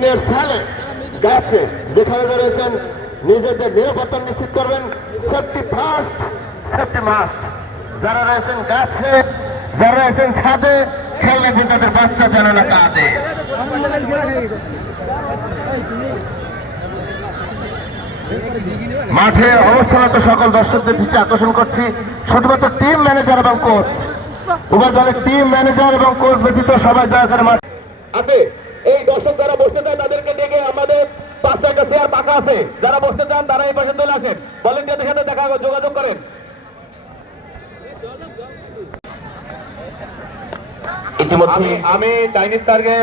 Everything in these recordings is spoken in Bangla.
টিনের সালে গাছে যেখানে রয়েছেন নিজেদের নিরাপত্তা নিশ্চিত করবেন। Safety first, safety must. যারা রয়েছেন গাছে, যারা রয়েছেন ছাদে, খেলে কিন্তু তাদের বাচ্চা যেন না কাঁদে। মাঠে অবস্থানত সকল দর্শকদের দৃষ্টি আকর্ষণ করছি শুধুমাত্র টিম ম্যানেজার এবং কোচ, উভয় দলের টিম ম্যানেজার এবং কোচ ব্যতীত সবাই দয়া করে মাঠে আছে। এই দর্শক যারা বসতে চান তাদেরকে ডেকে আমাদের 5টা চেয়ার পাকা আছে, যারা বসতে চান তারা এই পাশে চলে আসেন, ভলেন্টিয়ারদের সাথে দেখা যোগাযোগ করেন। ইতিমধ্যে আমি চাইনিজ স্যারকে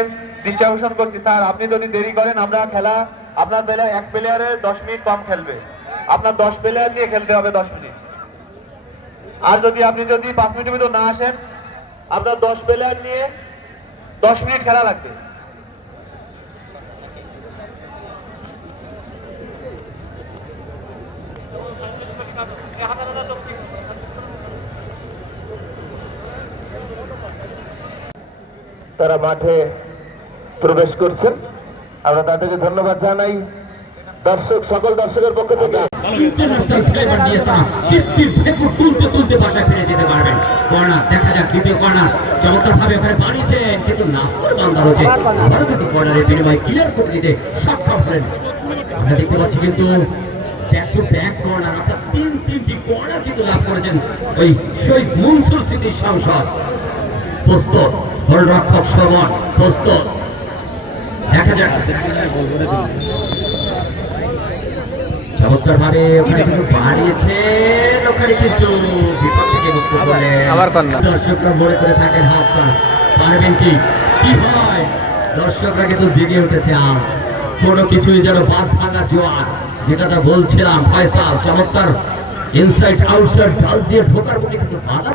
দৃষ্টি আকর্ষণ করছি, স্যার আপনি যদি দেরি করেন আমরা খেলা আপনার বেলায় এক প্লেয়ারে 10 মিনিট কম খেলবে, আপনার 10 প্লেয়ার নিয়ে খেলতে হবে 10 মিনিট। আর যদি আপনি 5 মিনিটের ভিতর না আসেন আপনার 10 প্লেয়ার নিয়ে 10 মিনিট খেলা লাগবে। তারা মাঠে প্রবেশ করছেন, আমরা তাদেরকে ধন্যবাদ জানাই। দর্শক সকল দর্শকের পক্ষ থেকে ইন্টারন্যাশনাল ফ্লেভার দিয়ে তারা তৃপ্তির ঠেকুর তুলতে তুলতে বাসায় ফিরে যেতে পারবেন। কর্নার দেখা যাক, দ্বিতীয় কর্নার চমৎকার ভাবে ওখানে বাড়িয়েছেন, কিন্তু নাসর বান্দা রয়েছে, আবারও কিন্তু কর্নারের বিনিময়ে ক্লিয়ার করে দিতে সক্ষম হলেন। আমরা দেখতে পাচ্ছি কিন্তু ব্যাক টু ব্যাক কর্নার, অর্থাৎ তিনটি কর্নার কিন্তু লাভ করেছেন ওই শহীদ মনসুর স্মৃতির সংসদ। প্রস্তুত গোলরক্ষক শোভন, প্রস্তুত দেখা যাক। চমৎকার ভাবে ওখানে কিন্তু বাড়িয়েছেন, ওখানে কিন্তু বিপদ থেকে মুক্ত করলেন। দর্শকরা মনে করে থাকেন হাফ চান্স পারবেন কি হয়। দর্শকরা কিন্তু জেগে উঠেছে আজ, কোনো কিছুই যেন বাদ ভাঙা জোয়ার, যেটা বলছিলাম ফয়সাল চমৎকার ইনসাইড আউটসাইড টাচ দিয়ে ঢোকার মধ্যে কিন্তু বাধা